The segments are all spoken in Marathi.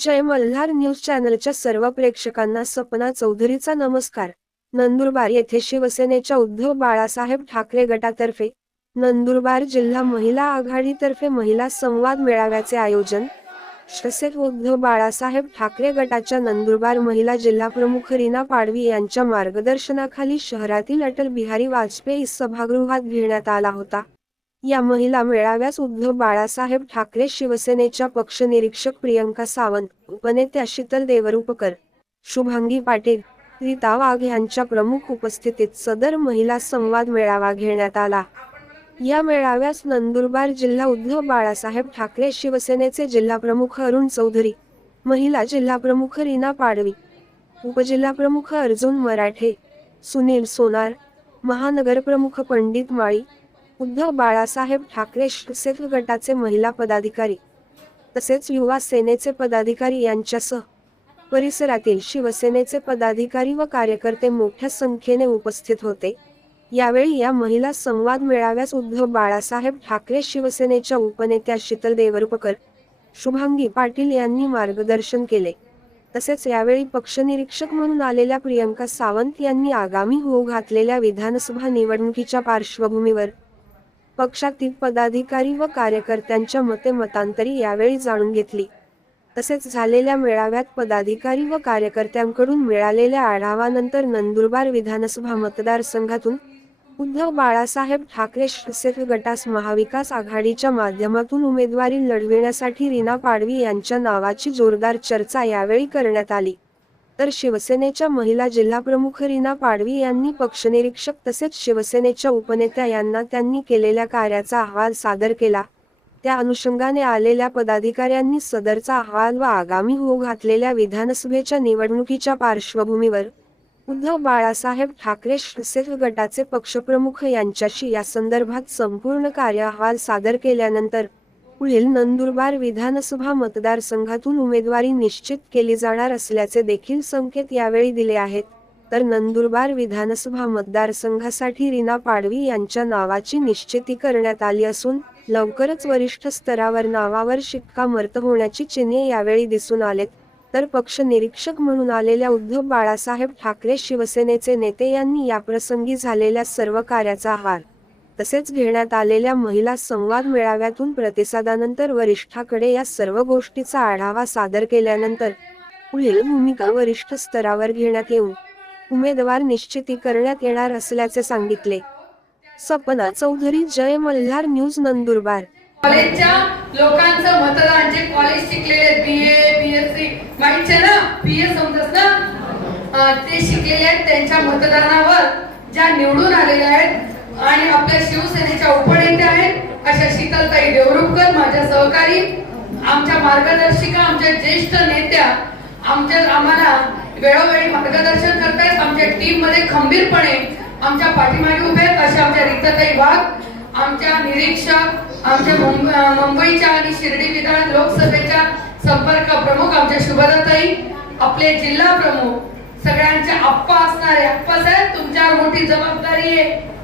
जय मल्हार न्यूज चॅनलच्या सर्व प्रेक्षकांना सपना चौधरीचा नमस्कार. नंदुरबार येथे शिवसेनेच्या उद्धव बाळासाहेब ठाकरे गटातर्फे नंदुरबार जिल्हा महिला आघाडीतर्फे महिला संवाद मेळाव्याचे आयोजन तसेच उद्धव बाळासाहेब ठाकरे गटाच्या नंदुरबार महिला जिल्हा प्रमुख रीना पाडवी यांच्या मार्गदर्शनाखाली शहरातील अटल बिहारी वाजपेयी सभागृहात घेण्यात आला होता. या महिला मेळाव्यास उद्धव बाळासाहेब ठाकरे शिवसेनेच्या पक्षनिरीक्षक प्रियंका सावंत उपनेत्या शीतल देवरूपकर शुभांगी पाटील रीता वाघ यांच्या प्रमुख उपस्थितीत सदर महिला संवाद मेळावा घेण्यात आला. या मेळाव्यास नंदुरबार जिल्हा उद्धव बाळासाहेब ठाकरे शिवसेनेचे जिल्हा प्रमुख अरुण चौधरी महिला जिल्हा प्रमुख रीना पाडवी उपजिल्हा प्रमुख अर्जुन मराठे सुनील सोनार महानगर प्रमुख पंडित माळी उद्धव बाळासाहेब ठाकरे शिवसेना गटाचे महिला पदाधिकारी तसेच युवा सेनेचे पदाधिकारी यांच्यासह परिसरातील शिवसेनेचे पदाधिकारी व कार्यकर्ते मोठ्या संख्येने उपस्थित होते. यावेळी या महिला संवाद मेळाव्यास उद्धव बाळासाहेब ठाकरे शिवसेनेच्या उपनेत्या शीतल देवरुपकर शुभांगी पाटील यांनी मार्गदर्शन केले. तसेच यावेळी पक्षनिरीक्षक म्हणून आलेल्या प्रियंका सावंत यांनी आगामी होऊ घातलेल्या विधानसभा निवडणुकीच्या पार्श्वभूमीवर पक्षातील पदाधिकारी व कार्यकर्त्यांच्या मते मतांतरी यावेळी जाणून घेतली. तसेच झालेल्या मेळाव्यात पदाधिकारी व कार्यकर्त्यांकडून मिळालेल्या आढावानंतर नंदुरबार विधानसभा मतदारसंघातून उद्धव बाळासाहेब ठाकरे शिवसेना गटास महाविकास आघाडीच्या माध्यमातून उमेदवारी लढविण्यासाठी रीना पाडवी यांच्या नावाची जोरदार चर्चा यावेळी करण्यात आली. तर शिवसेनेच्या महिला जिल्हाप्रमुख रीना पाडवी यांनी पक्षनिरीक्षक तसेच शिवसेनेच्या उपनेत्या यांना त्यांनी केलेल्या कार्याचा अहवाल सादर केला. त्या अनुषंगाने आलेल्या पदाधिकाऱ्यांनी सदरचा अहवाल व आगामी होऊ घातलेल्या विधानसभेच्या निवडणुकीच्या पार्श्वभूमीवर उद्धव बाळासाहेब ठाकरे शिवसेना गटाचे पक्षप्रमुख यांच्याशी या संदर्भात संपूर्ण कार्य अहवाल सादर केल्यानंतर पुढील नंदुरबार विधानसभा मतदारसंघातून उमेदवारी निश्चित केली जाणार असल्याचे देखील संकेत यावेळी दिले आहेत. तर नंदुरबार विधानसभा मतदारसंघासाठी रीना पाडवी यांच्या नावाची निश्चिती करण्यात आली असून लवकरच वरिष्ठ स्तरावर नावावर शिक्कामोर्तब होण्याची चिन्हे यावेळी दिसून आलेत. तर पक्ष निरीक्षक म्हणून आलेल्या उद्धव बाळासाहेब ठाकरे शिवसेनेचे नेते यांनी याप्रसंगी झालेल्या सर्व कार्याचा आभार तसेच घेण्यात आलेल्या महिला संवाद मेळाव्यातून प्रतिसादानंतर वरिष्ठाकडे या सर्व गोष्टीचा आढावा सादर केल्यानंतर पुढील भूमिका वरिष्ठ स्तरावर घेण्यात येऊन उमेदवार निश्चिती करण्यात येणार असल्याचे सांगितले. सपना चौधरी जय मल्हार न्यूज नंदुरबार. कॉलेजच्या लोकांचं मतदान जे कॉलेज शिकलेले बीए बीएससी माहितीचे ना? बीए समजत ना? ते शिकलेले आहेत त्यांच्या मतदानावर ज्या निवडून आलेल्या आहेत आणि आपल्या शिवसेनेच्या उपनेत्या आहेत अशा शीतलताई देवरुपकर माझ्या सहकारी आमच्या मार्गदर्शिका आमच्या ज्येष्ठ नेत्या आमच्या आम्हाला वेळोवेळी मार्गदर्शन करतायत आमच्या टीममध्ये खंबीरपणे आमच्या पाठीमागे उभे आहेत अशा आमच्या रिक्तताई वाघ आमच्या निरीक्षक आमच्या मुंबईच्या आणि शिर्डी विधान लोकसभेच्या संपर्क प्रमुख आमच्या शुभदाताई आपले जिल्हा प्रमुख सगळ्यांचे आप्पा असणारे आप्पा साहेब तुमच्यावर मोठी जबाबदारी आहे.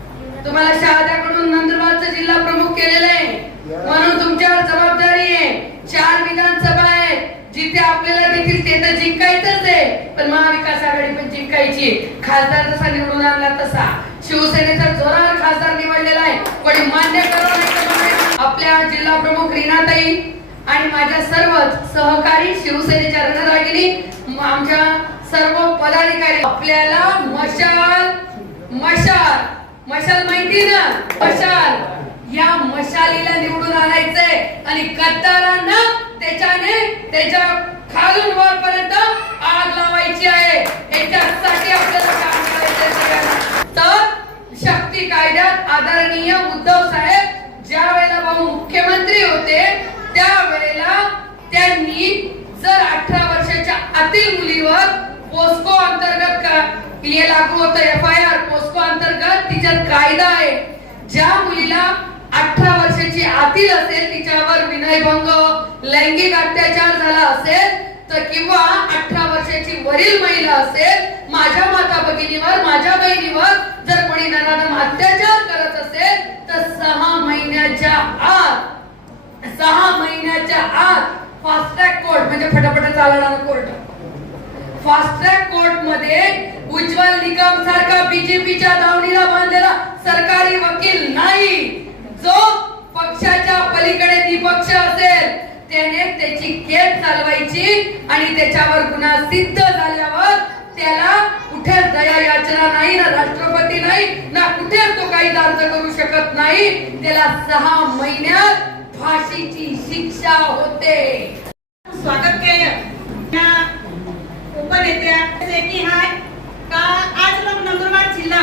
तुम्हाला शहाद्याकडून नंदुरबारचा जिल्हा प्रमुख केलेलं आहे. म्हणून तुमच्यावर जबाबदारी आहे. चार विधानसभा आहेत. जिथे आपल्याला देखील ते तर जिंकायचंच आहे. पण महाविकास आघाडी पण जिंकायची. खासदार जसा निवडून आणला तसा. शिवसेनेचा जोरावर खासदार निवडलेला आहे. कोणी मान्य करावं आपल्या जिल्हा प्रमुख रीनाताई आणि माझ्या सर्वच सहकारी शिवसेनेच्या रणरागिनी आमच्या सर्व पदाधिकारी आपल्याला मशाल मशाल. मशाल माहिती ना? मशाल. या मशालीला निवडून आणायचंय. आणि कत्तारांना त्याच्याने त्याच्या खालून वरपर्यंत आग लावायची आहे. याच्यासाठी आपल्याला काम करायचंय सगळ्यांना. तर शक्ती कायद्यात आदरणीय उद्धव साहेब ज्या वेळेला भाऊ मुख्यमंत्री होते त्यावेळेला त्यांनी जर अठरा वर्षाच्या आतील मुलीवर पोस्को अंतर्गत का- हे लागू होतं एफ आय आर पोस्को अंतर्गत तिच्यात कायदा आहे. ज्या मुलीला अठरा वर्षाची आतील असेल तिच्यावर विनयभंग लैंगिक अत्याचार झाला असेल तर किंवा अठरा वर्षाची वरील महिला असेल माझ्या माता भगिनीवर माझ्या बहिणीवर जर कोणी नराधम अत्याचार करत असेल तर सहा महिन्याच्या आत सहा महिन्याच्या आत फास्ट ट्रॅक कोर्ट म्हणजे फटाफट चालणारा कोर्ट. फास्ट ट्रॅक कोर्टमध्ये उज्ज्वल निकम सारखा बीजेपीच्या दावणीला बांधलेला सरकारी वकील नाही. जो पक्षाच्या पलीकडे निपक्ष असेल त्याने त्याची केस चालवायची आणि त्याच्यावर गुन्हा सिद्ध झाल्यावर त्याला कुठे दया याचना नाही ना राष्ट्रपती नाही ना कुठे तो काही अर्ज करू शकत नाही. त्याला सहा महिन्यात फाशीची शिक्षा होते. स्वागत केलं. या हाय का आज लोक नंदुरबार जिल्हा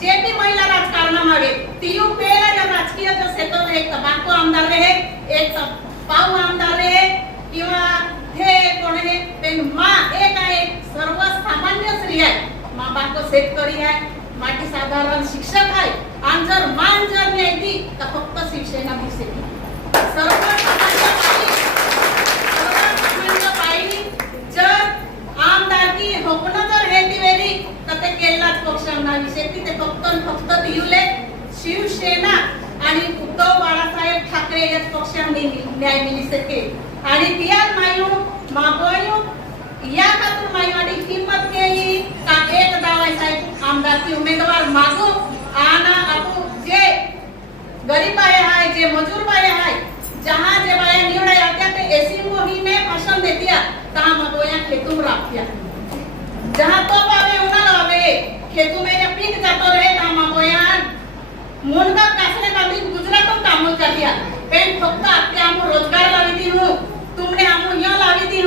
जे भी महिला राजकारणामध्ये तियू पेला जब राजकीय जो एक आमदार रहे एक पाव आमदार रहे किंवा हे कोण आहे ते मा एक आहे सर्वसामान्य स्त्री आहे. मा बाको शेतकरी आहे माटी साधारण शिक्षक आहे आणि जर मान जर नाही दी तर फक्त शिवसेना दिसेल सर्व बाई सर्वसामान्य बाई जर आमदारकी होपणं जर हे दिवेली तर ते केरलाच पक्षांना विषयी ते फक्त आणि फक्त दिवले शिवसेना आणि उद्धव बाळासाहेब न्याय मिली सके आणि तियार मायू मागोयू या खातर मायवाडी किंमत केली. का एक दावा साहेब आमदारची उमेदवार मागू आना आपू जे गरीब बाया हाय जे मजूर बाय हाय जहां जे बाया निवडा आत्या ते एसी मोहिमे पसंद देतिया ता मगोया खेतुम राखिया जहां तो पावे उना लावे खेतु में या पीक जातो रहे ता मगोया मुंडा कासने बांधी गुजरातों कामल जातिया फक्त आपके हमको रोजगार लावी दी हूँ तुमने हमको यहाँ लावी दी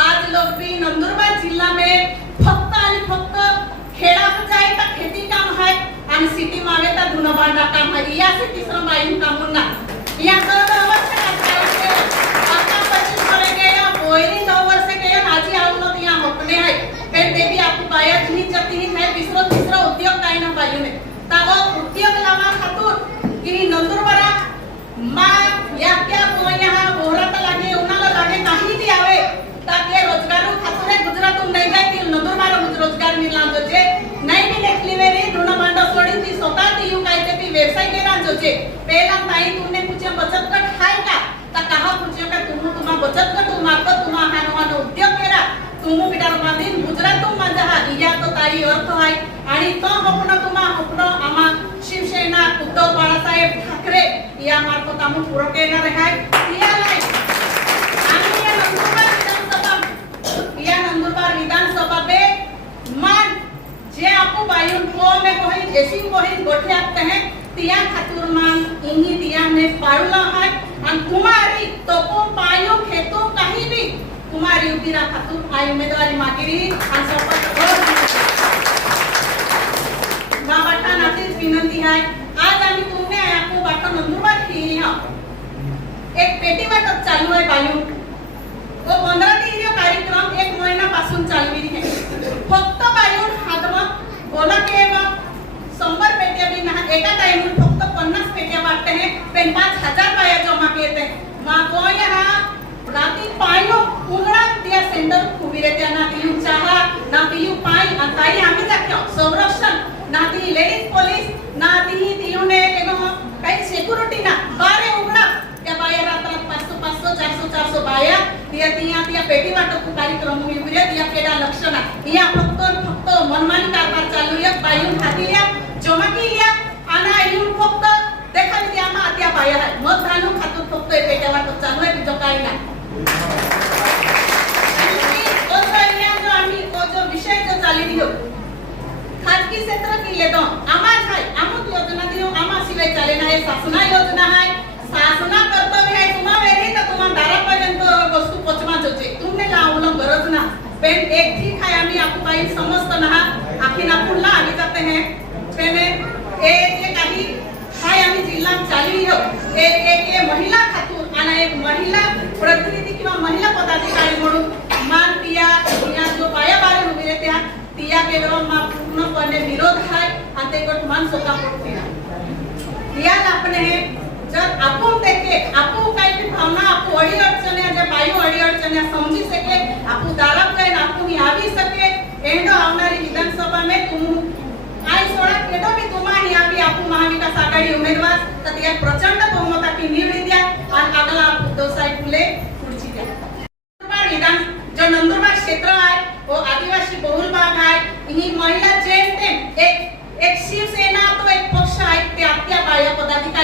आज लोग भी नंदुरबार जिल्हा में फक्त आणि फक्त खेळात जाय तर खेती काम आहे. आणि सिटी मावे तर धुणं काम आहे. या सिटी श्रम बाईन कामून ना या सर्व आवश्यक आहे आता पच्चीस वर्ष गया बोयरी दो वर्ष गया माझी आवडत या होपणे आहे पण ते बी आपण बाया तुम्ही जर तिने नाही तिसरं तिसरं उद्योग काही ना पाहिजे नाही तर उद्योग लावा खातूर की नंदुरबारा मा या क्या कोई यहाँ बोहरात लागे उन्हाला लागे काही ती आवे ताकि रोजगारों खातूर गुजरातून नाही जाय ती नंदुरबारा रोजगार मिळला जोचे नाही मी देखली मेरी ऋण मांडव सोडीन ती स्वतः ती यू काय ते ती व्यवसाय केला जोचे पहिला ताई तुमने कुछ बचत गट हाय का ता कहा पूछो का तुम तुम्हा बचत गट मार्फत तुम्हा हानो हानो उद्योग केला तुम बिटार बांधीन गुजरातून माझा हा या तो ताई अर्थ आहे आणि तो हपन तुम्हा हपन आम्हा शिवसेना उद्धव बाळासाहेब ठाकरे या मार्फत आम्ही पुरं केणार आहे या नाही आणि या नंदुरबार विधानसभा या नंदुरबार विधानसभा पे मान जे आपको बायुन को में कोई एसी कोई गोठे आते हैं तिया खातुर मान इन्हीं तिया में पाळला है आणि कुमारी तो को पायो खेतो काही भी कुमारी उदिरा खातुर आई उमेदवारी मागिरी आणि सपत बाबाटा नाचीच विनंती आहे आज आम्ही तुमने आपको बाटा नंदुरबार की हा एक पेटी वाटप चालू आहे बायू वो पंधरा दिन जो कार्यक्रम एक महीना पासून चालवी है फक्त बायून हातमं बोला के मग शंभर पेट्या बी ना एका टाइमून फक्त पन्नास पेट्या वाटते हैं पण पाच हजार बाया जमा केते मग गोय हा राती पायो उघडा त्या सेंटर उभी रे ना पियू चहा ना पियू पाई आणि ताई आम्ही जातो संरक्षण ना ती लेडीज पोलीस ना ती तियूने केनो काही सिक्युरिटी ना बारे उघडा त्या बाया रात्रात पाचशे पाचशे चारशे चारशे बाया तिया तिया तिया पेटी वाटप कार्यक्रम उभे तिया केडा लक्ष ना या फक्त फक्त मनमानी कारभार चालू आहे बायून हातील्या जमा केल्या आणि येऊन फक्त देखा त्या मा आहे मग घालून खातून फक्त हे पेट्या वाटप चालू आहे तिथं काही नाही आणि ती ओझं या जो आम्ही तो जो विषय जो चाली दिलो खाजगी क्षेत्र केले तो आम्हाच आहे अमुक योजना दिलो आम्हा शिवाय चाले नाही शासना योजना आहे शासना कर्तव्य आहे तुम्हा वेळी तर तुम्हा दारापर्यंत वस्तू पोचवा जोचे तुमने लावलं गरज ना पण एक ठीक आहे आम्ही आपको काही समजतो ना आखिर आपण ला आम्ही जाते हैं पण ए जे काही हाय आम्ही जिल्हा चालू हो एक एक ए महिला खातूर आणि एक महिला प्रतिनिधी किंवा महिला पदाधिकारी म्हणून मान तिया या जो बाया बारे उभी रे त्या तिया केलं मा पूर्णपणे विरोध आहे आणि ते गट मान स्वतः पडते यात आपण हे जर आपण देखे आपण काही बी भावना आपण अडी अडचण्या जे बायू अडी अडचण्या समजी सके आपण दारात जाईन आपण यावी सके एंडो आवणारी विधानसभा में तुम काय सोडा केडो बी तुम्हा यावी आपण महाविकास आघाडी उमेदवार तर त्या प्रचंड बहुमताची निवडी द्या आणि आगला उद्धव साहेब फुले महिला जेम तेम एक एक शिवसेना तो एक पक्ष आहे त्या त्या बाया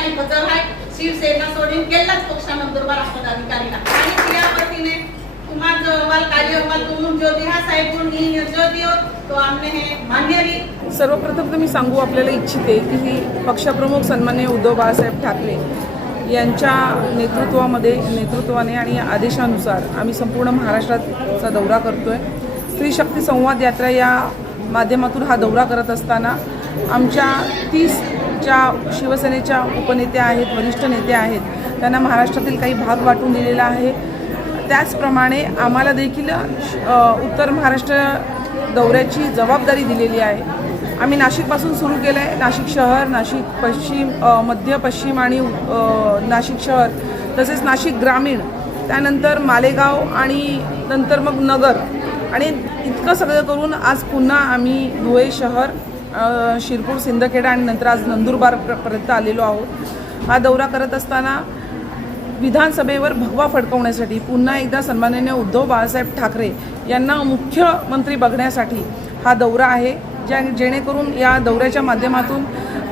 आणि हजर आहे शिवसेना सोडून केलाच पक्ष नंदुरबार पदाधिकारीला आणि त्या वतीने कुमार जो अहवाल कार्य तुम्ही जो दिहा साहेब ज्योती हो. तो आमने हे मान्य सर्वप्रथम तर मी सांगू आपल्याला इच्छिते की ही पक्षप्रमुख सन्मान्य उद्धव बाळासाहेब ठाकरे यांच्या नेतृत्वामध्ये नेतृत्वाने आणि आदेशानुसार आम्ही संपूर्ण महाराष्ट्राचा दौरा करतो आहे स्त्री शक्ती संवाद यात्रा या माध्यमातून हा दौरा करत असताना आमच्या तीस ज्या शिवसेनेच्या उपनेत्या आहेत वरिष्ठ नेत्या आहेत त्यांना महाराष्ट्रातील काही भाग वाटून दिलेला आहे. त्याचप्रमाणे आम्हाला देखील उत्तर महाराष्ट्र दौऱ्याची जबाबदारी दिलेली आहे. आम्ही नाशिकपासून सुरू केलं आहे नाशिक शहर नाशिक पश्चिम मध्य पश्चिम आणि नाशिक शहर तसेच नाशिक ग्रामीण त्यानंतर मालेगाव आणि नंतर मग नगर. आणि इतकं सगळं करून आज पुन्हा आम्ही धुळे शहर शिरपूर सिंदखेडा आणि नंतर आज नंदुरबार पर्यंत आलेलो आहोत. हा दौरा करत असताना विधानसभेवर भगवा फडकवण्यासाठी पुन्हा एकदा सन्माननीय उद्धव बाळासाहेब ठाकरे यांना मुख्यमंत्री बघण्यासाठी हा दौरा आहे ज्या जेणेकरून या दौऱ्याच्या माध्यमातून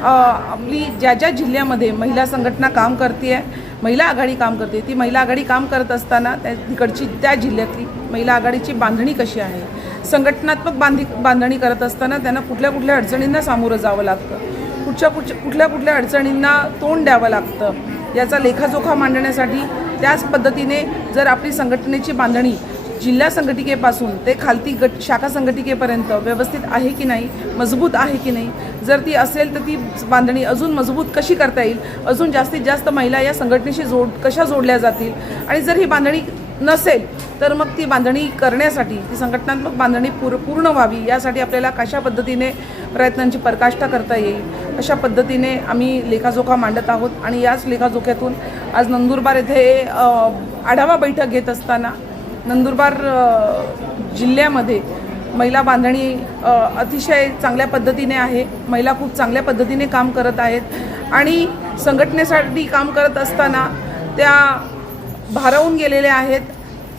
आपली ज्या ज्या जिल्ह्यामध्ये महिला संघटना काम करते आहे महिला आघाडी काम करते. ती महिला आघाडी काम करत असताना त्या तिकडची त्या जिल्ह्यातली महिला आघाडीची बांधणी कशी आहे? संघटनात्मक बांधी बांधणी करत असताना त्यांना कुठल्या कुठल्या अडचणींना सामोरं जावं लागतं? कुठच्या कुठच्या कुठल्या कुठल्या अडचणींना तोंड द्यावं लागतं? याचा लेखाजोखा मांडण्यासाठी त्याच पद्धतीने जर आपली संघटनेची बांधणी जिल्हा संघटिकेपासून ते खालती गट शाखा संघटिकेपर्यंत व्यवस्थित आहे की नाही मजबूत आहे की नाही जर ती असेल तर ती बांधणी अजून मजबूत कशी करता येईल अजून जास्तीत जास्त महिला या संघटनेशी जोड कशा जोडल्या जातील आणि जर ही बांधणी नसेल तर मग ती बांधणी करण्यासाठी ती संघटनात्मक बांधणी पूर पूर्ण व्हावी यासाठी आपल्याला कशा पद्धतीने प्रयत्नांची परकाष्ठा करता येईल अशा पद्धतीने आम्ही लेखाजोखा मांडत आहोत आणि याच लेखाजोख्यातून आज नंदुरबार येथे आढावा बैठक घेत असताना नंदुरबार जिल्ह्यामध्ये महिला बांधणी अतिशय चांगल्या पद्धतीने आहे. महिला खूप चांगल्या पद्धतीने काम करत आहेत. आणि संघटनेसाठी काम करत असताना त्या भारावून गेलेल्या आहेत.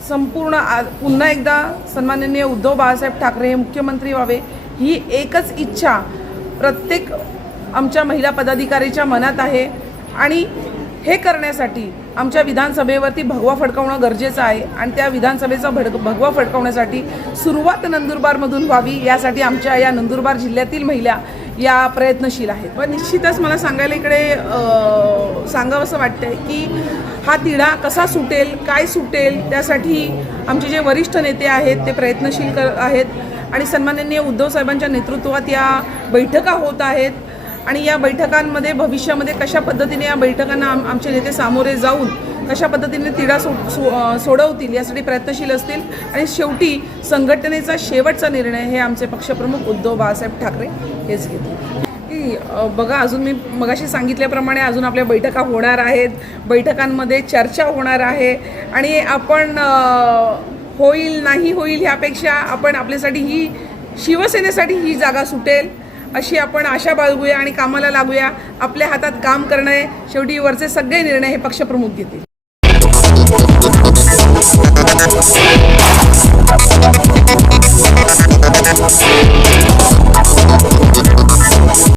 संपूर्ण आ पुन्हा एकदा सन्माननीय उद्धव बाळासाहेब ठाकरे हे मुख्यमंत्री व्हावे ही एकच इच्छा प्रत्येक आमच्या महिला पदाधिकारीच्या मनात आहे. आणि हे करण्यासाठी आमच्या विधानसभेवरती भगवा फडकवणं गरजेचं आहे आणि त्या विधानसभेचा भड भगवा फडकवण्यासाठी सुरुवात नंदुरबारमधून व्हावी यासाठी आमच्या या नंदुरबार जिल्ह्यातील महिला या प्रयत्नशील आहेत. पण निश्चितच मला सांगायला इकडे सांगावं असं वाटतंय की हा तिढा कसा सुटेल काय सुटेल त्यासाठी आमचे जे वरिष्ठ नेते आहेत ते प्रयत्नशील कर आहेत. आणि सन्माननीय उद्धव साहेबांच्या नेतृत्वात या बैठका होत आहेत. आणि या बैठकांमध्ये भविष्यामध्ये कशा पद्धतीने या बैठकांना आम आमचे नेते सामोरे जाऊन कशा पद्धतीने तिढा सो सो सोडवतील यासाठी प्रयत्नशील असतील? आणि शेवटी संघटनेचा शेवटचा निर्णय हे आमचे पक्षप्रमुख उद्धव बाळासाहेब ठाकरे हेच घेतील. की, बघा अजून मी मगाशी सांगितल्याप्रमाणे अजून आपल्या बैठका होणार आहेत बैठकांमध्ये चर्चा होणार आहे आणि आपण होईल नाही होईल ह्यापेक्षा आपण आपल्यासाठी ही शिवसेनेसाठी ही जागा सुटेल. अशी आपण आशा बाळगूया आणि कामाला लागूया. आपल्या हातात काम करणे शेवटी वरचे सगळे निर्णय हे पक्षप्रमुख घेतील.